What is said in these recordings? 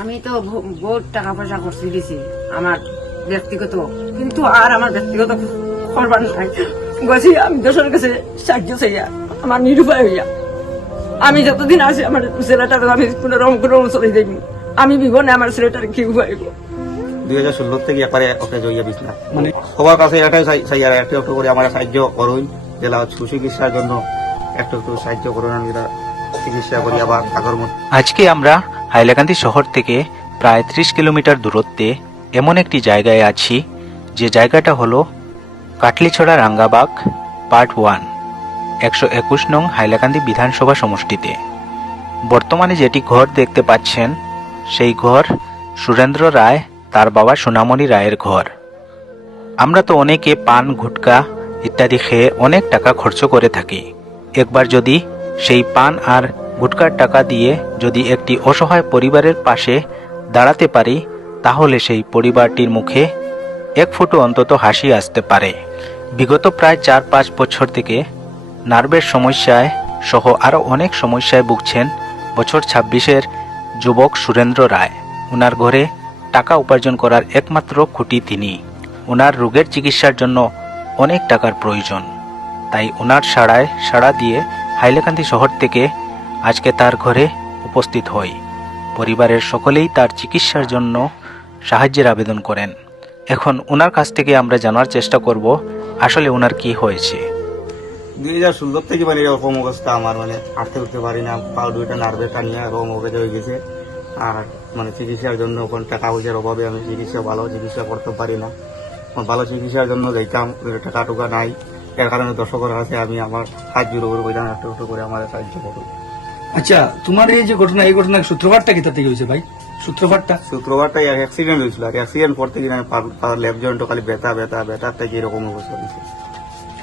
আমি তো বহুত টাকা পয়সা খরচ দিছি আমার ব্যক্তিগত। কিন্তু আর আমার ব্যক্তিগত করবার নাই। গেছি আমি দেশের কাছে সাহায্য চাইয়া আমার নিরুপায় হইয়া আমি যতদিন আছি আমার ছেলেটার আমি কোনো কোনো চলে যাইনি আমি বিবনে আমার ছেলেটার কি উপায় দুই হাজার ষোলো থেকে একবারে ওকে জইয়া বিছনা। মানে সবার কাছে এটাই চাই চাই আর একটু একটু করে আমার সাহায্য করুন। জেলা সুচিকিৎসার জন্য একটু একটু সাহায্য করুন আমি চিকিৎসা করি আবার আগের আজকে আমরা হাইলাকান্দি শহর থেকে প্রায় ত্রিশ কিলোমিটার দূরত্বে এমন একটি জায়গায় আছি, যে জায়গাটা হলো কাটলিছড়া রাঙ্গাবাগ, পার্ট ওয়ান, একশো একুশ নং হাইলাকান্দি বিধানসভা সমষ্টিতে। বর্তমানে যেটি ঘর দেখতে পাচ্ছেন, সেই ঘর সুরেন্দ্র রায়, তার বাবা সোনামণি রায়ের ঘর। আমরা তো অনেকে পান, গুটকা ইত্যাদি খেয়ে অনেক টাকা খরচ করে থাকি। একবার যদি সেই পান আর গুটকার টাকা দিয়ে যদি একটি অসহায় পরিবারের পাশে দাঁড়াতে পারি, তাহলে সেই পরিবারটির মুখে এক ফুটো অন্তত হাসি আসতে পারে। বিগত প্রায় চার পাঁচ বছর থেকে নার্ভের সমস্যায় সহ আরও অনেক সমস্যায় ভুগছেন বছর ছাব্বিশের যুবক সুরেন্দ্র রায়। ওনার ঘরে টাকা উপার্জন করার একমাত্র খুঁটি তিনি। ওনার রোগের চিকিৎসার জন্য অনেক টাকার প্রয়োজন। তাই ওনার সাড়ায় সাড়া দিয়ে হাইলাকান্দি শহর থেকে আজকে তার ঘরে উপস্থিত হই। পরিবারের সকলেই তার চিকিৎসার জন্য সাহায্যের আবেদন করেন। এখন ওনার কাছ থেকে আমরা জানার চেষ্টা করব, আসলে ওনার কি হয়েছে। দুই হাজার ষোলো থেকে মানে এরকম অবস্থা আমার মানে হাঁটতে উঠতে পারি না পা দুইটা নার্ভে টানিয়ে এরকম অবস্থা হয়ে গেছে। আর মানে চিকিৎসার জন্য ওখানে টাকা পয়সার অভাবে আমি চিকিৎসা, ভালো চিকিৎসা করতে পারি না। ভালো চিকিৎসার জন্য যাইতাম টাকা টুকা নাই। এর কারণে দর্শকের কাছে আমি আমার সাহায্য করব বললাম একটু একটু করে আমার সাহায্য করুন আচ্ছা তোমার এই যে ঘটনা এই ঘটনার সূত্রপাতটা কি থেকে হয়েছে ভাই? সূত্রপাতটা? শুক্রবারটা অ্যাক্সিডেন্ট হয়েছিল। আর অ্যাক্সিডেন্ট পর থেকে আমি লেফট জয়েন্ট খালি ব্যথা ব্যথা ব্যথা থেকে এরকম অবস্থা হয়েছে।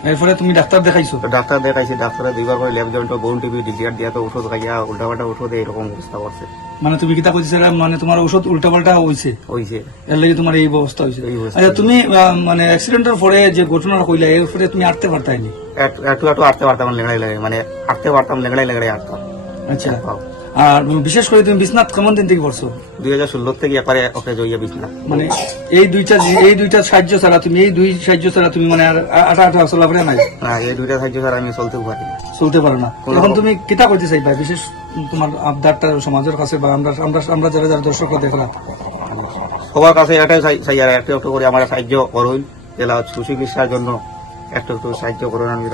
এরপরে তুমি ডাক্তার দেখাইছো? ডাক্তার দেখাইছি ডাক্তারে দুইবার করে লেফট জয়েন্ট বোন টিভি ডিলিয়ার দিয়া তো ওষুধ খাইয়া উল্টাপাল্টা ওষুধে এরকম অবস্থা করছে। মানে তুমি কিতা কইছিলা মানে তোমার ঔষধ উল্টাপাল্টা হইছে? হয়েছে এর লাগি তোমার এই অবস্থা এই আচ্ছা তুমি মানে অ্যাক্সিডেন্টের পরে যে ঘটনা কইলা এর পরে তুমি আটতে পারতাইনি? একটু একটু আটতে পারতাম লেগড়াই লেগড়াই মানে আটতে পারতাম লেগড়াই লেগড়াই আটতাম। আচ্ছা। আর বিশেষ করে তুমি বিশ্বনাথ কেমন দিন থেকে পড়ছো? দুই হাজার ষোলো থেকে একবারে ওকে জইয়া বিছনা মানে এই দুইটা এই দুইটা সাহায্য ছাড়া তুমি এই দুই সাহায্য ছাড়া তুমি মানে আর আটা আটা চলা পারে নাই? না এই দুইটা সাহায্য ছাড়া আমি চলতে পারি না। চলতে পারো না। এখন তুমি কিতা করতে চাইবা? বিশেষ তোমার আবদারটা সমাজের কাছে বা আমরা আমরা আমরা যারা যারা দর্শকরা দেখলাম সবার কাছে এটাই চাই- চাই আর একটু একটু করে আমার সাহায্য করুন। জেলা সুচিকিৎসার জন্য একটু একটু সাহায্য করুন আমি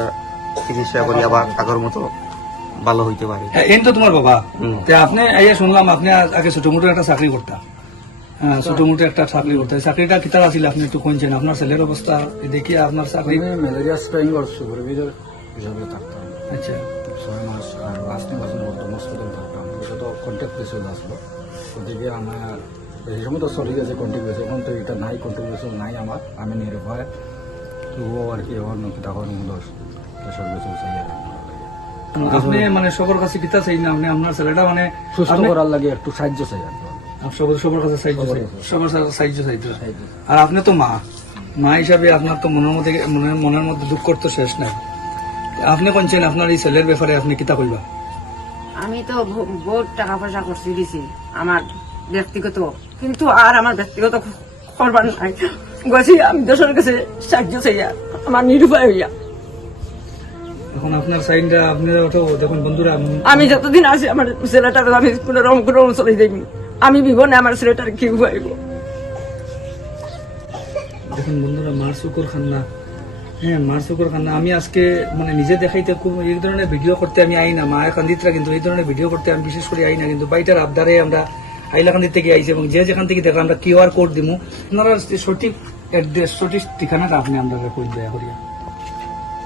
চিকিৎসা করি আবার আগের মতো। ভালো হইতে পারি। এই তো তোমার বাবা। তে আপনি এই শুনলাম আপনি আগে ছোট মোটো একটা চাকরি করতাম হ্যাঁ ছোট মোটো একটা চাকরি করতেন চাকরিটা কিতার আছিল আপনি একটু কোনছেন আপনার ছেলের অবস্থা দেখি আপনার চাকরি। ম্যালেরিয়া স্প্রেইং হিসাবে থাকতাম। আচ্ছা। ছয় মাস আর লাস্ট বছর বর্তমান হসপিটাল থাকতাম। এটা তো কন্ট্যাক্ট বেসিস আসলো ওদিকে আমার এই সময় তো গেছে এখন তো এটা নাই নাই আমার। আমি নিরুপায়। তবুও আর কি এখন দোষ আপনি মানে সবার কাছে কিতা চাই না আপনি আপনার ছেলেটা মানে সুস্থ করার লাগে একটু সাহায্য চাই সবার সবার কাছে সাহায্য চাই। সবার সাহায্য চাইতে আর আপনি তো মা। মা হিসাবে আপনার তো মনের মধ্যে মনের মনের মধ্যে দুঃখ তো শেষ নাই। আপনি কোনছেন আপনার এই ছেলের ব্যাপারে আপনি কিতা কইবা? আমি তো বহুত টাকা পয়সা খরচ দিছি আমার ব্যক্তিগত। কিন্তু আর আমার ব্যক্তিগত করবার নাই। গেছি আমি দেশের কাছে সাহায্য চাইয়া আমার নিরুপায় হইয়া। এখন আপনার সাইনটা আপনি ওঠো দেখুন বন্ধুরা আমি যতদিন আছি আমার ছেলেটার আমি কোনো রকম কোনো চলে যাইনি। আমি বিবনে আমার ছেলেটার কি উপায় দেখুন বন্ধুরা মার শুকুর খান্না। হ্যাঁ মার শুকুর খান্না। আমি আজকে মানে নিজে দেখাইতে খুব এই ধরনের ভিডিও করতে আমি আই না। মায়ের কান্দিতরা কিন্তু এই ধরনের ভিডিও করতে আমি বিশেষ করে আই না। কিন্তু বাইটার আবদারে আমরা হাইলাকান্দি থেকে আইছি এবং যে যেখান থেকে দেখা আমরা কিউআর কোড দিমু আপনারা সঠিক অ্যাড্রেস সঠিক ঠিকানাটা আপনি আমরা কই দয়া করিয়া।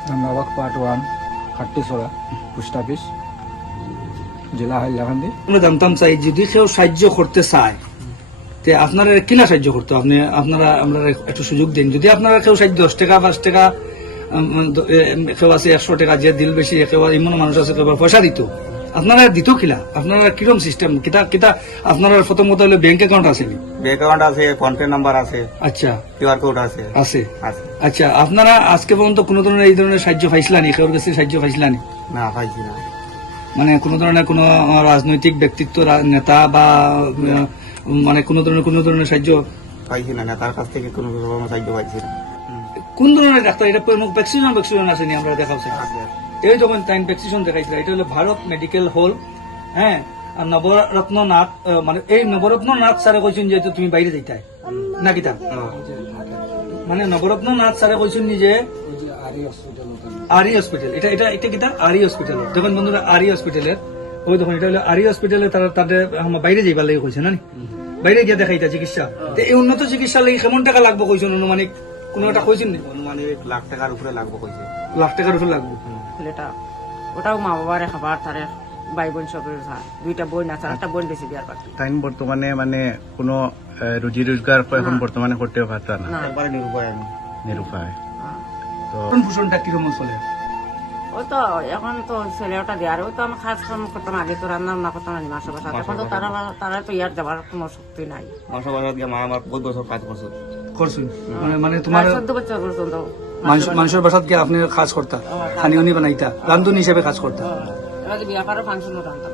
Rannabag part one Khattichhara post office জেলা হাইলাকান্দি আমরা জানতাম চাই, যদি কেউ সাহায্য করতে চায়, তে আপনারা কিনা সাহায্য করতো? আপনি, আপনারা, আমরা একটু সুযোগ দিন। যদি আপনারা কেউ সাহায্য, দশ টাকা, পাঁচ টাকা কেউ আছে একশো টাকা, যে দিল বেশি, কেউ এমন মানুষ আছে, কেউ পয়সা দিত আপনারা দিত কিলা আপনারা কিরম সিস্টেম কিতা কিতা আপনারা প্রথম কথা হলো ব্যাংক অ্যাকাউন্ট আছে ব্যাংক অ্যাকাউন্ট আছে ফোন পে নাম্বার আছে আচ্ছা। কিউআর কোড আছে। আছে। আছে। আচ্ছা আপনারা আজকে পর্যন্ত কোনো ধরনের এই ধরনের সাহায্য পাইছিলানি কেউর কাছে সাহায্য পাইছিলানি না? পাইছি না। মানে কোনো ধরনের কোনো রাজনৈতিক ব্যক্তিত্ব নেতা বা মানে কোনো ধরনের কোনো ধরনের সাহায্য? পাইছি না তার কাছ থেকে কোনো রকম সাহায্য পাইছি না। কোন ধরনের ডাক্তার? এটা ভ্যাকসিন ভ্যাকসিন আসেনি আমরা দেখাচ্ছি এই যখন টাইম ভ্যাকসিন দেখাইছিল এটা হলো ভারত মেডিকেল হল হ্যাঁ? আর নবরত্ন নাথ মানে এই নবরত্ন নাথ স্যারে কইছেন যে তুমি বাইরে যাইতাই না কিতা মানে নবরত্ন নাথ স্যারে কইছেন নিজে ওই যে আরি হসপিটাল এটা এটা এটা কিতা আরি হসপিটাল দেখুন বন্ধুরা আরি হসপিটালের ওই দেখুন এটা হলো আরি হসপিটালে তারা তাদের আমার বাইরে যাইবার লাগে কইছে না নি? বাইরে গিয়ে দেখাইতা চিকিৎসা। তো এই উন্নত চিকিৎসা লাগি কেমন টাকা লাগবে কইছেন অনুমানিক? কোনো একটা কইছেন নি? অনুমানিক লাখ টাকার উপরে লাগবে কইছে। লাখ টাকার উপর লাগবে। ছেলেটা ওটাও মা বাবারে খাবার তারে ভাই বোন সবের দুইটা বোন আছে একটা বোন বেশি বিয়ার পাখি তাই বর্তমানে মানে কোনো রুজি রোজগার এখন বর্তমানে করতে পারত না না। একবারে নিরুপায় নিরুপায়। তো ভরণ পোষণটা কীরকম চলে? ও তো এখন তো ছেলে ওটা দেওয়ার ও তো আমি কাজ কর্ম করতাম আগে তো রান্না বান্না করতাম না মাসে বাসা এখন তো তারা তারা তো ইয়ার যাবার কোনো শক্তি নাই। মাসা বাজার গিয়ে মা আমার বহুত বছর কাজ করছে। করছুন মানে মানে তোমার চোদ্দ বছর পর্যন্ত। মানুষের বাসাত গিয়ে আপনি কাজ করতা। খানি বানাইতা। রান্ধুন হিসেবে কাজ করতা। ব্যাপারও ফাংশনও রান্তাম